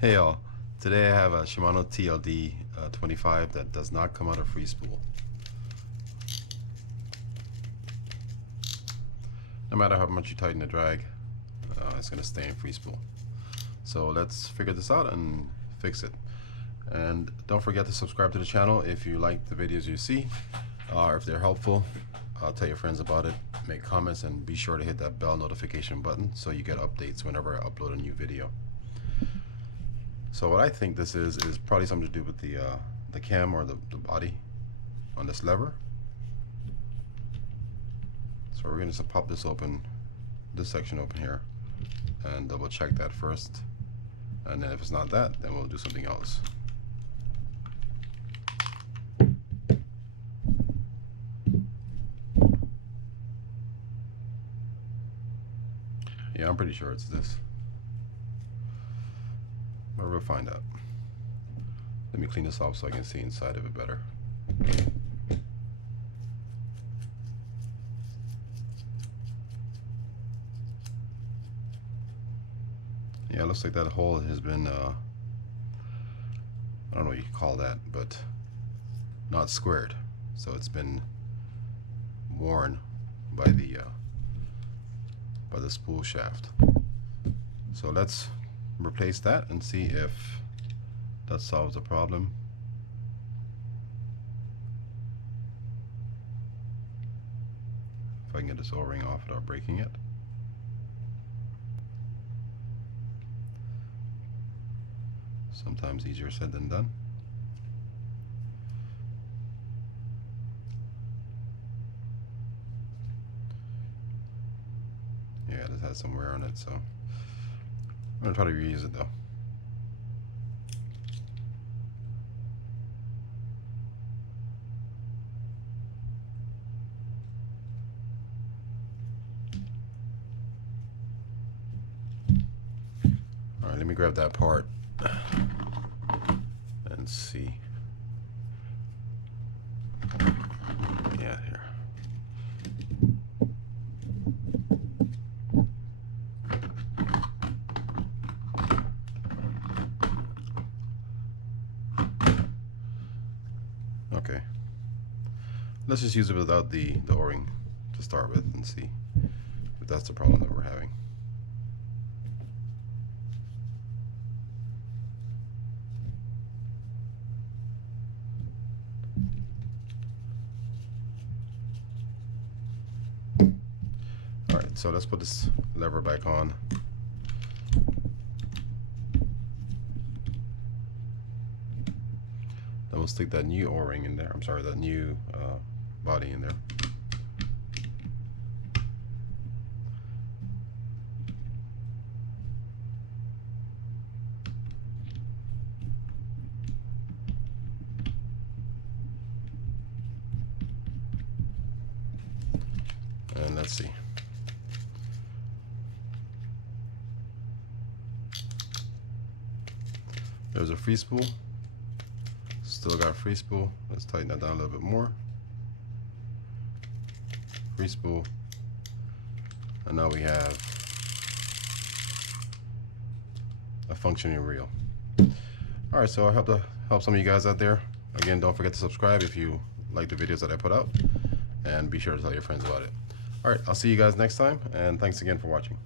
Hey y'all, today I have a Shimano TLD25 that does not come out of free spool. No matter how much you tighten the drag, it's going to stay in free spool. So let's figure this out and fix it. And don't forget to subscribe to the channel if you like the videos you see, or if they're helpful. Tell your friends about it, make comments, and be sure to hit that bell notification button so you get updates whenever I upload a new video. So what I think this is probably something to do with the cam or the body on this lever. So we're going to just pop this open, this section open here, and double check that first. And then if it's not that, then we'll do something else. Yeah, I'm pretty sure it's this. But we'll find out. Let me clean this off so I can see inside of it better. Yeah, it looks like that hole has been, I don't know what you call that, but not squared. So it's been worn by the spool shaft. So let's replace that and see if that solves the problem. If I can get this O-ring off without breaking it. Sometimes easier said than done. Yeah, this has some wear on it, so I'm going to try to reuse it though. Alright, let me grab that part and see. Yeah, here. Okay, let's just use it without the O-ring to start with and see if that's the problem that we're having. Alright, so let's put this lever back on. Then we'll stick that new O-ring in there. I'm sorry, that new body in there. And let's see. There's a free spool. Still got free spool. Let's tighten that down a little bit more. Free spool. And now we have a functioning reel. Alright, so I hope to help some of you guys out there. Again, don't forget to subscribe if you like the videos that I put out. And be sure to tell your friends about it. Alright, I'll see you guys next time. And thanks again for watching.